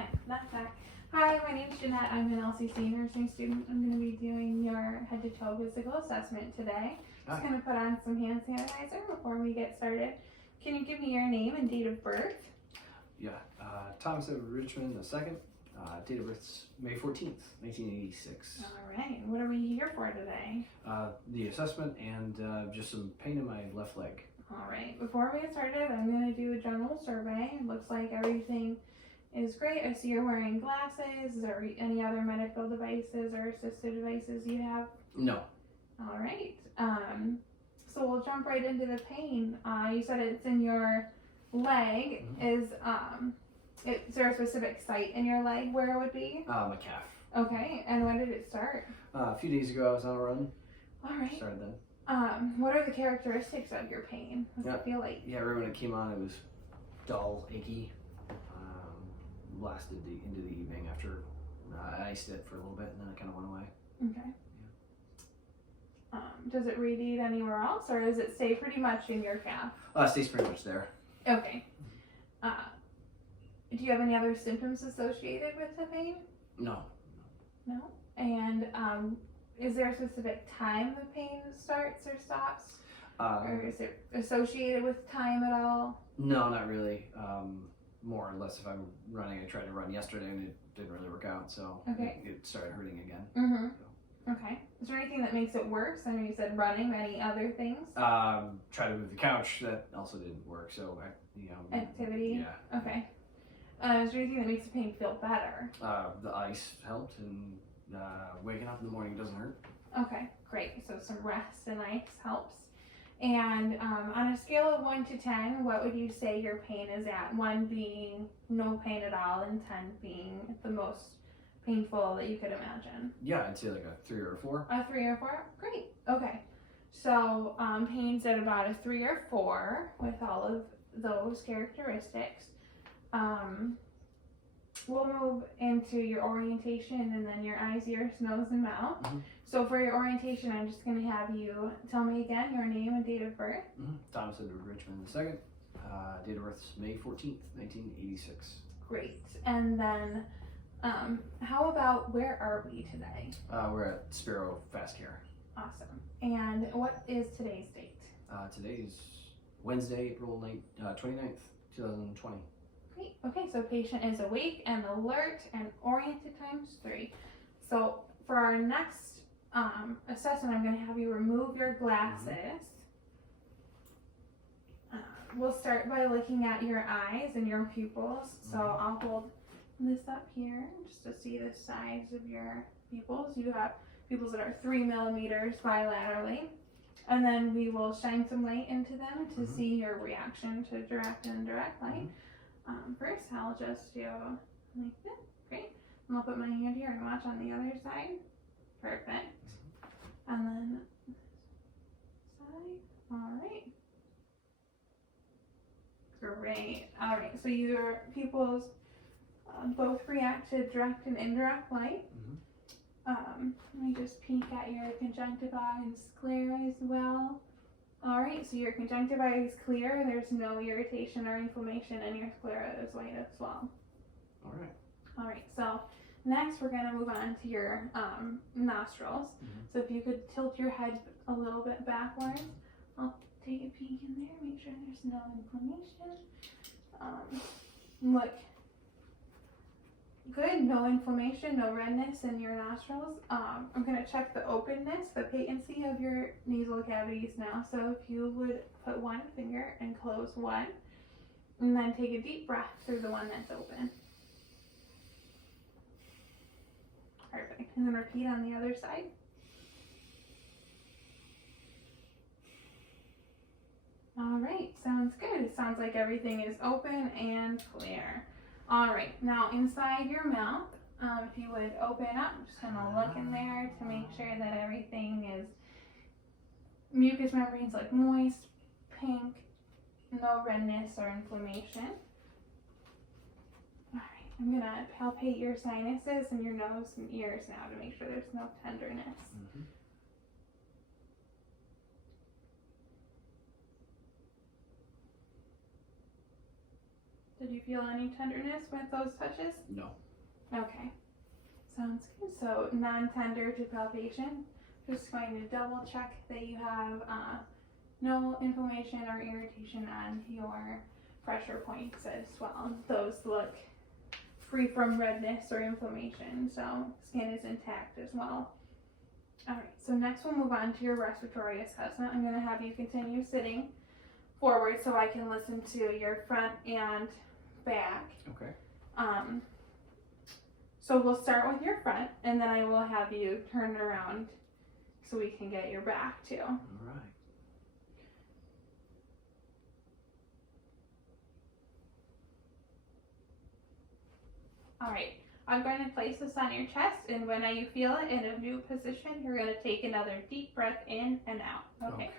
Okay, that's that. Hi, my name's Jeanette. I'm an LCC nursing student. I'm going to be doing your head to toe physical assessment today. Just going to put on some hand sanitizer before we get started. Can you give me your name and date of birth? Yeah, Thomas Edward Richmond II. Date of birth's May 14th, 1986. All right. What are we here for today? The assessment and just some pain in my left leg. All right. Before we get started, I'm going to do a general survey. It looks like everything is great. I see you're wearing glasses. Is there any other medical devices or assistive devices you have? No. All right. So we'll jump right into the pain. You said it's in your leg. Mm-hmm. Is there a specific site in your leg where it would be? My calf. Okay. And when did it start? A few days ago, I was on a run. All right. Started then. What are the characteristics of your pain? What does it feel like? Yeah, right when it came on, it was dull, achy. Lasted into the evening after I iced it for a little bit, and then it kind of went away. Okay. Yeah. Does it radiate anywhere else, or does it stay pretty much in your calf? It stays pretty much there. Okay. Do you have any other symptoms associated with the pain? No. No? And is there a specific time the pain starts or stops? Or is it associated with time at all? No, not really. More or less, if I'm running, I tried to run yesterday and it didn't really work out, so it started hurting again. Mm-hmm. So. Okay. Is there anything that makes it worse? I know you said running. Any other things? Try to move the couch. That also didn't work. So, activity. Yeah. Okay. Is there anything that makes the pain feel better? The ice helped, and waking up in the morning doesn't hurt. Okay, great. So some rest and ice helps. And on a scale of 1 to 10, what would you say your pain is at? 1 being no pain at all, and 10 being the most painful that you could imagine? Yeah, I'd say like a 3 or a 4. A 3 or 4? Great. Okay. So pain's at about a 3 or 4 with all of those characteristics. We'll move into your orientation and then your eyes, ears, nose, and mouth. Mm-hmm. So for your orientation, I'm just going to have you tell me again your name and date of birth. Mm-hmm. Thomas Edward Richmond II. Date of birth is May 14th, 1986. Great. And then how about where are we today? We're at Sparrow Fast Care. Awesome. And what is today's date? Today's Wednesday, April 29th, 2020. Great. Okay, so patient is awake and alert and oriented ×3. So for our next assessment, I'm going to have you remove your glasses. We'll start by looking at your eyes and your pupils. So I'll hold this up here just to see the size of your pupils. You have pupils that are 3 millimeters bilaterally. And then we will shine some light into them to see your reaction to direct and indirect light. First, I'll just do like this. Great. And I'll put my hand here and watch on the other side. Perfect. And then side. All right. Great. All right. So your pupils both react to direct and indirect light. Let me just peek at your conjunctiva and sclera as well. All right, so your conjunctiva is clear. There's no irritation or inflammation, and your sclera is white as well. All right. All right, so next we're going to move on to your nostrils. So if you could tilt your head a little bit backwards, I'll take a peek in there, make sure there's no inflammation. Look good, no inflammation, no redness in your nostrils. I'm going to check the openness, the patency of your nasal cavities now. So if you would put one finger and close one, and then take a deep breath through the one that's open. Perfect. And then repeat on the other side. All right, sounds good. It sounds like everything is open and clear. All right, now inside your mouth, if you would open up, I'm just gonna look in there to make sure that everything is, mucous membranes look moist, pink, no redness or inflammation. All right, I'm gonna palpate your sinuses and your nose and ears now to make sure there's no tenderness. Did you feel any tenderness with those touches? No. Okay. Sounds good. So non-tender to palpation. Just going to double check that you have no inflammation or irritation on your pressure points as well. Those look free from redness or inflammation, so skin is intact as well. Alright, so next we'll move on to your respiratory assessment. I'm going to have you continue sitting forward so I can listen to your front and back. Okay. So we'll start with your front, and then I will have you turn around so we can get your back too. All right. All right, I'm going to place this on your chest, and when you feel it in a new position, you're going to take another deep breath in and out. Okay.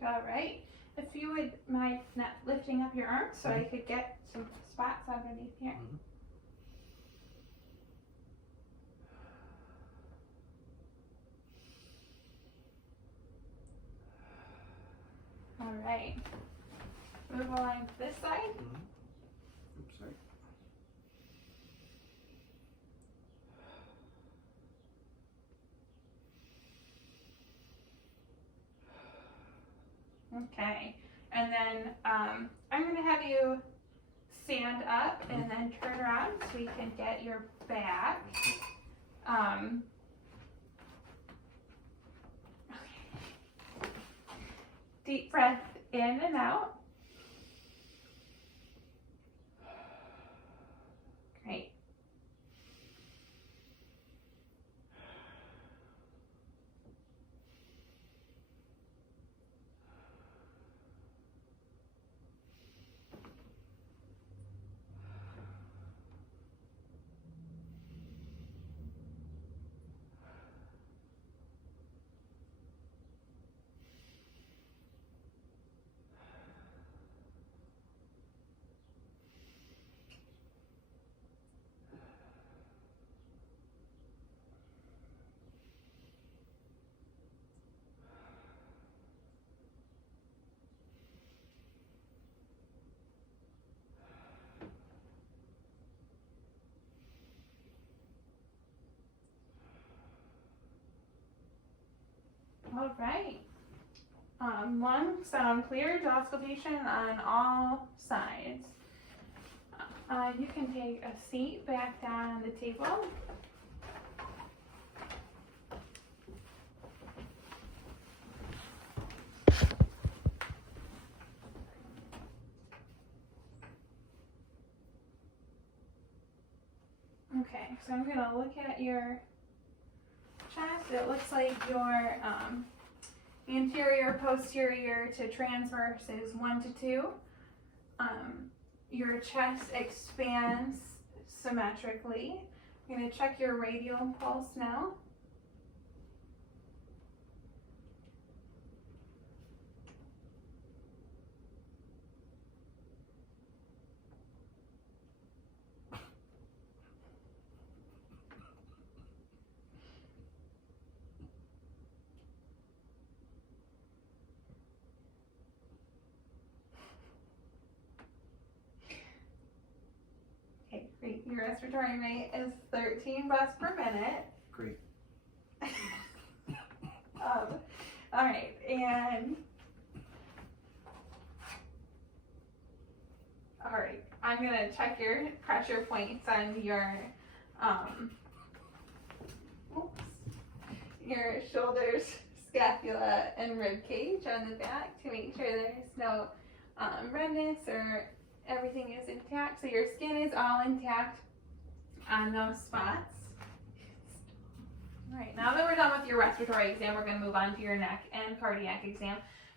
All right. If you would mind not lifting up your arms so I could get some spots underneath here. All right. Move along to this side. Oops, sorry. Okay, and then I'm going to have you stand up and then turn around so we can get your back. Okay. Deep breath in and out. Great. All right. Lungs sound clear, jaw auscultation on all sides. You can take a seat back down on the table. Okay, so I'm going to look at your chest. It looks like your anterior, posterior to transverse is 1 to 2. Your chest expands symmetrically. I'm going to check your radial pulse now. Okay, great. Your respiratory rate is 13 breaths per minute. Great. All right, and all right, I'm gonna check your pressure points on your your shoulders, scapula, and rib cage on the back to make sure there's no redness or everything is intact. So your skin is all intact on those spots. All right, now that we're done with your respiratory exam, we're going to move on to your neck and cardiac exam.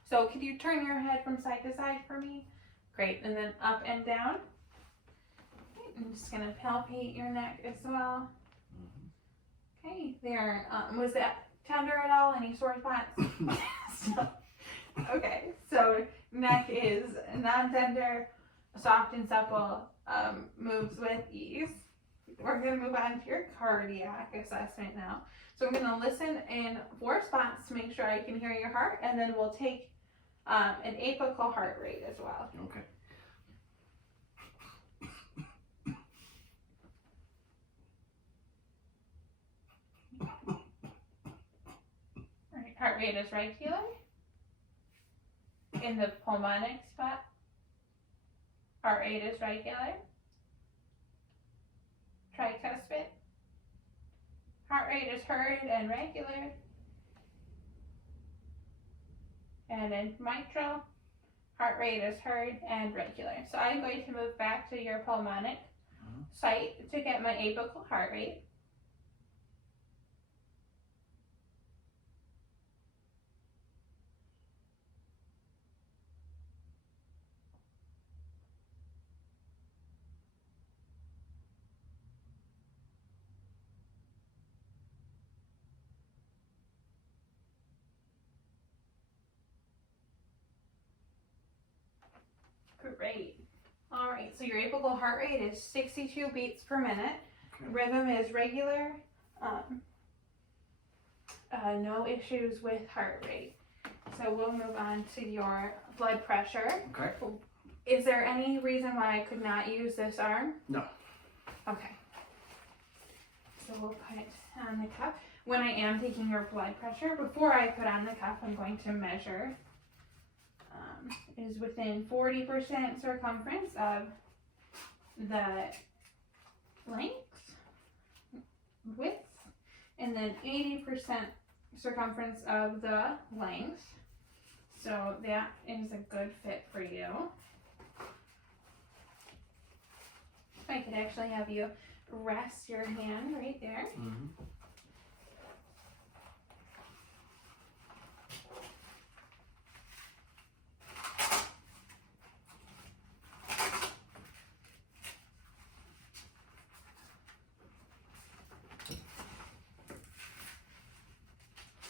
So could you turn your head from side to side for me? Great, and then up and down. Okay, I'm just going to palpate your neck as well. Okay, there. Was that tender at all? Any sore spots? Okay, so neck is non-tender, soft and supple, moves with ease. We're going to move on to your cardiac assessment now. So I'm going to listen in 4 spots to make sure I can hear your heart, and then we'll take an apical heart rate as well. Okay. All right, heart rate is regular. In the pulmonic spot, heart rate is regular. Tricuspid, heart rate is heard and regular. And in mitral, heart rate is heard and regular. So I'm going to move back to your pulmonic site to get my apical heart rate. Great. All right, so your apical heart rate is 62 beats per minute. Okay. Rhythm is regular. No issues with heart rate. So we'll move on to your blood pressure. Okay. Is there any reason why I could not use this arm? No. Okay. So we'll put it on the cuff. When I am taking your blood pressure, before I put on the cuff, I'm going to measure. Is within 40% circumference of the length, width, and then 80% circumference of the length. So that is a good fit for you. I could actually have you rest your hand right there. Mm-hmm.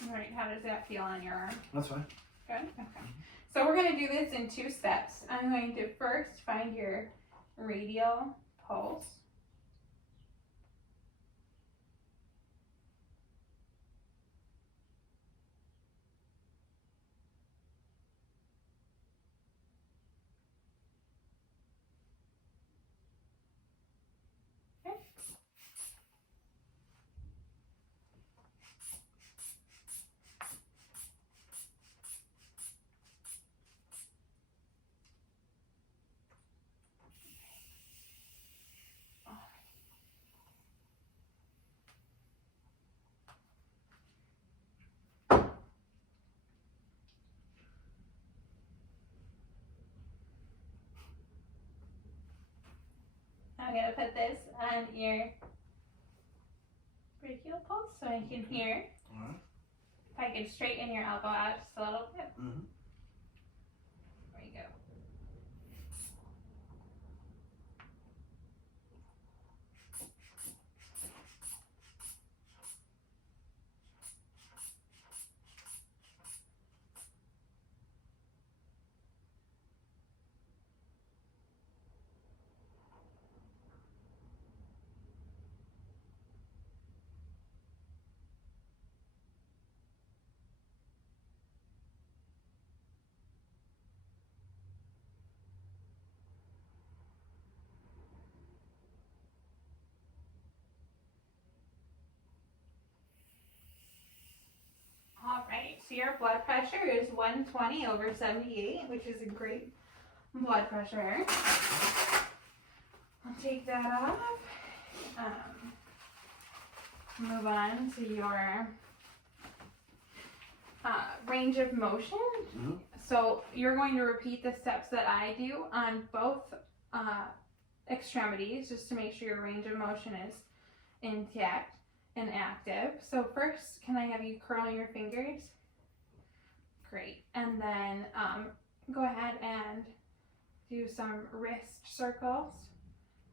All right, how does that feel on your arm? That's fine. Good, okay. So we're gonna do this in 2 steps. I'm going to first find your radial pulse. Okay. I'm gonna put this on your brachial pulse so I can hear. All right. If I could straighten your elbow out just a little bit. Mm-hmm. There you go. All right, so your blood pressure is 120/78, which is a great blood pressure. I'll take that off. Move on to your range of motion. Mm-hmm. So you're going to repeat the steps that I do on both extremities just to make sure your range of motion is intact and active. So first, can I have you curl your fingers? Great. And then go ahead and do some wrist circles.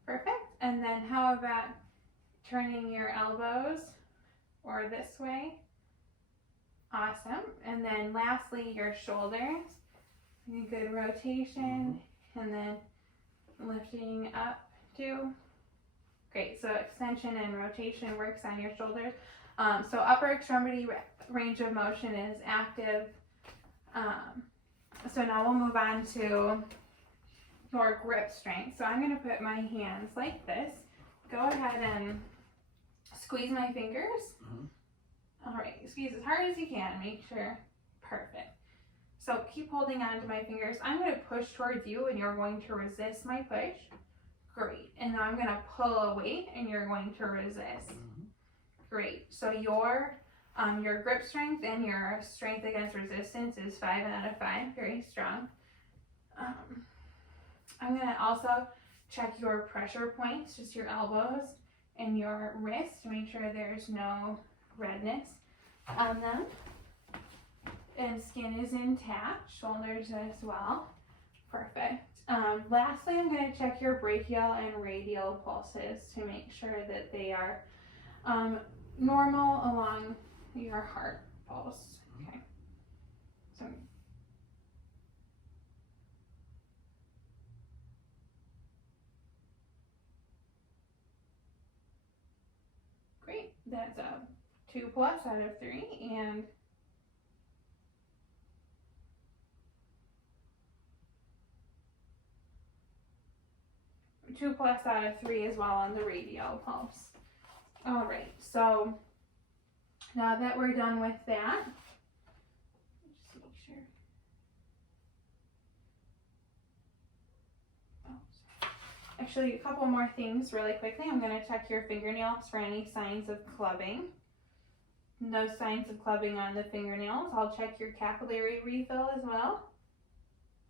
Perfect. And then how about turning your elbows or this way? Awesome. And then lastly, your shoulders. A good rotation, and then lifting up too. Great. So extension and rotation works on your shoulders. So upper extremity range of motion is active. So now we'll move on to your grip strength. So I'm going to put my hands like this. Go ahead and squeeze my fingers. All right, squeeze as hard as you can. Make sure. Perfect. So keep holding on to my fingers. I'm going to push towards you and you're going to resist my push. Great. And now I'm going to pull away and you're going to resist. Great. So your grip strength and your strength against resistance is 5 out of 5. Very strong. I'm going to also check your pressure points, just your elbows and your wrists to make sure there's no redness on them. And skin is intact, shoulders as well. Perfect. Lastly, I'm going to check your brachial and radial pulses to make sure that they are normal along your heart pulse. Okay. So great. That's a 2+ out of 3, and two plus out of 3 as well on the radial pulse. All right, so now that we're done with that, just make sure. Actually, a couple more things really quickly. I'm going to check your fingernails for any signs of clubbing. No signs of clubbing on the fingernails. I'll check your capillary refill as well.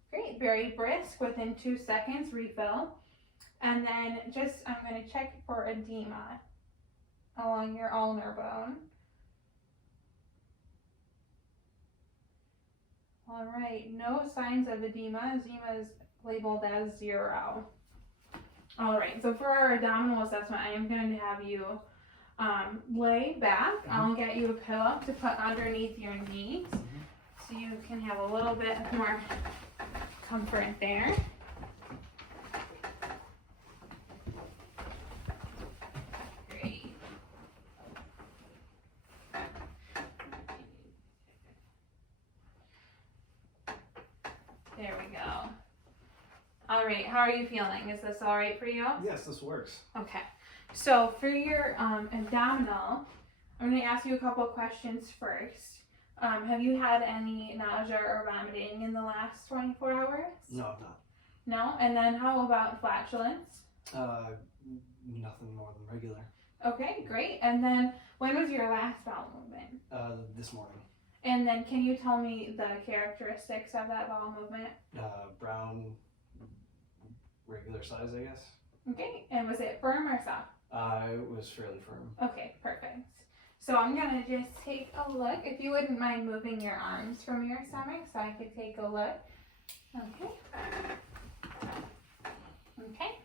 Great, very brisk. Within 2 seconds, refill. And then I'm going to check for edema along your ulnar bone. All right, no signs of edema. Edema is labeled as 0. All right, so for our abdominal assessment, I am going to have you lay back. I'll get you a pillow to put underneath your knees so you can have a little bit more comfort there. Great. There we go. All right, how are you feeling? Is this all right for you? Yes, this works. Okay. So for your abdominal, I'm going to ask you a couple of questions first. Have you had any nausea or vomiting in the last 24 hours? No, I'm not. No? And then how about flatulence? Nothing more than regular. Okay, great. And then when was your last bowel movement? This morning. And then can you tell me the characteristics of that bowel movement? Brown, regular size, I guess. Okay, and was it firm or soft? It was fairly firm. Okay, perfect. So I'm going to just take a look. If you wouldn't mind moving your arms from your stomach so I could take a look. Okay. Okay.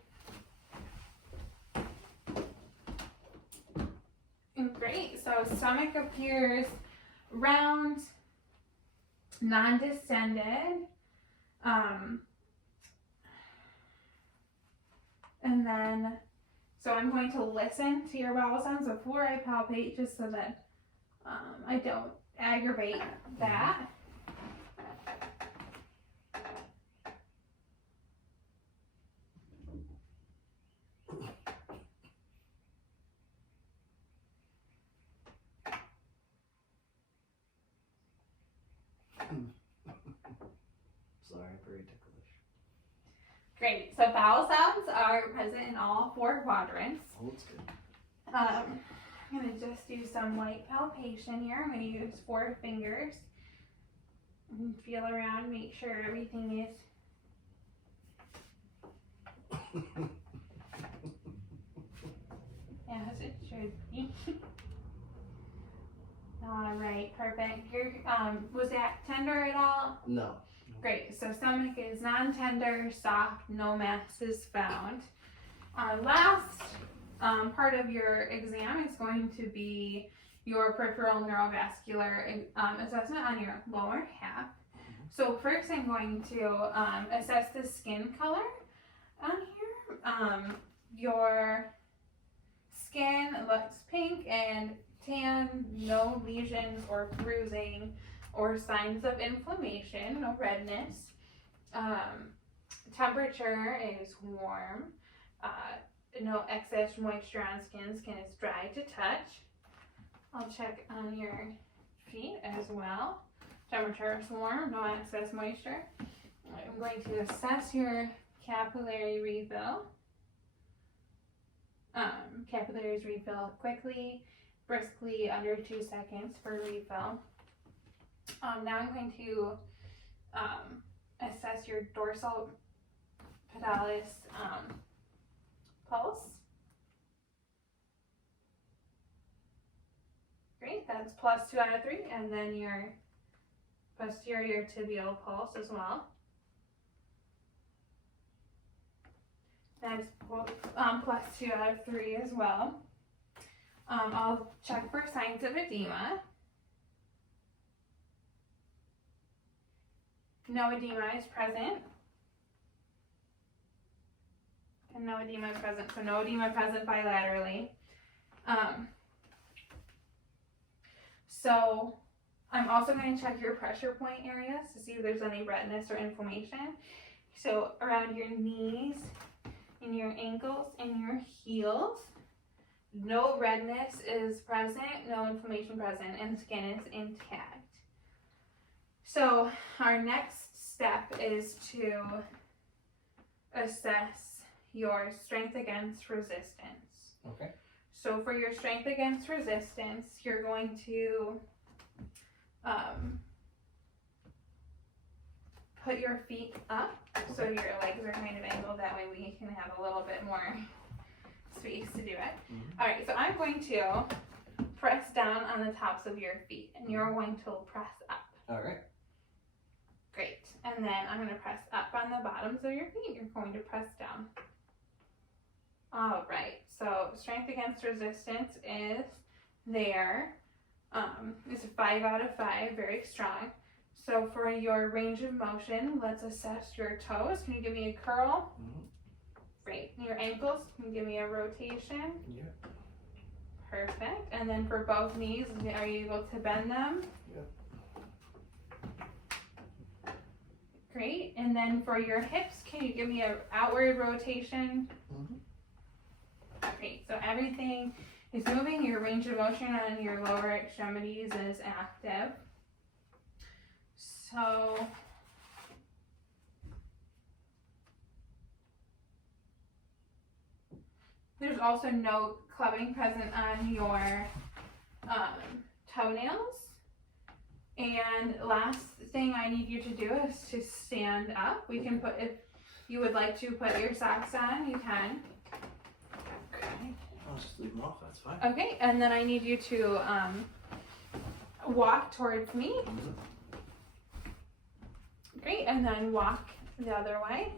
Great. So stomach appears round, non-distended. And then, so I'm going to listen to your bowel sounds before I palpate just so that I don't aggravate that. Sorry, very ticklish. Great. So bowel sounds are present in all 4 quadrants. Oh, that's good. I'm going to just do some light palpation here. I'm going to use 4 fingers and feel around, make sure everything is As it should be. All right, perfect. Your was that tender at all? No. Great. So stomach is non-tender, soft, no mass is found. Last part of your exam is going to be your peripheral neurovascular assessment on your lower half. So first I'm going to assess the skin color on here. Your skin looks pink and tan, no lesions or bruising or signs of inflammation, no redness. Temperature is warm. No excess moisture on skin. Skin is dry to touch. I'll check on your feet as well. Temperature is warm, no excess moisture. I'm going to assess your capillary refill. Capillaries refill quickly, briskly, under 2 seconds for refill. Now I'm going to assess your dorsal pedalis pulse. Great, that's +2 out of 3, and then your posterior tibial pulse as well. That is +2 out of 3 as well. I'll check for signs of edema. No edema is present. And no edema is present, so no edema present bilaterally. So I'm also going to check your pressure point areas to see if there's any redness or inflammation. So around your knees, in your ankles, and your heels, no redness is present, no inflammation present, and skin is intact. So our next step is to assess your strength against resistance. Okay. So for your strength against resistance, you're going to put your feet up, so your legs are kind of angled, that way we can have a little bit more space to do it. Mm-hmm. All right, so I'm going to press down on the tops of your feet, and you're going to press up. All right. Great. And then I'm going to press up on the bottoms of your feet. You're going to press down. All right. So strength against resistance is there. It's a 5 out of 5, very strong. So for your range of motion, let's assess your toes. Can you give me a curl? Mm-hmm. Great. Your ankles, can you give me a rotation? Yeah. Perfect. And then for both knees, are you able to bend them? Yep. Great. And then for your hips, can you give me an outward rotation? Mm-hmm. Great. So everything is moving. Your range of motion on your lower extremities is active. So there's also no clubbing present on your toenails. And last thing I need you to do is to stand up. We can put, if you would like to put your socks on, you can. Okay. I'll just leave them off. That's fine. Okay, and then I need you to walk towards me. Mm-hmm. Great, and then walk the other way.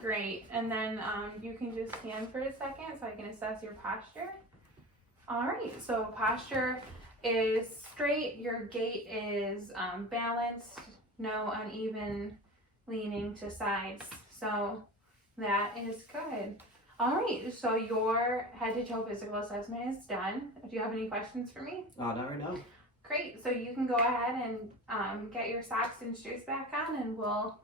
Great, and then you can just stand for a second so I can assess your posture. All right, so posture is straight, your gait is balanced, no uneven leaning to sides, so that is good. All right, so your head to toe physical assessment is done. Do you have any questions for me? Not right now. Great, so you can go ahead and get your socks and shoes back on, and we'll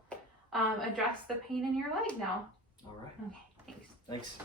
address the pain in your leg now. All right. Okay, thanks. Thanks.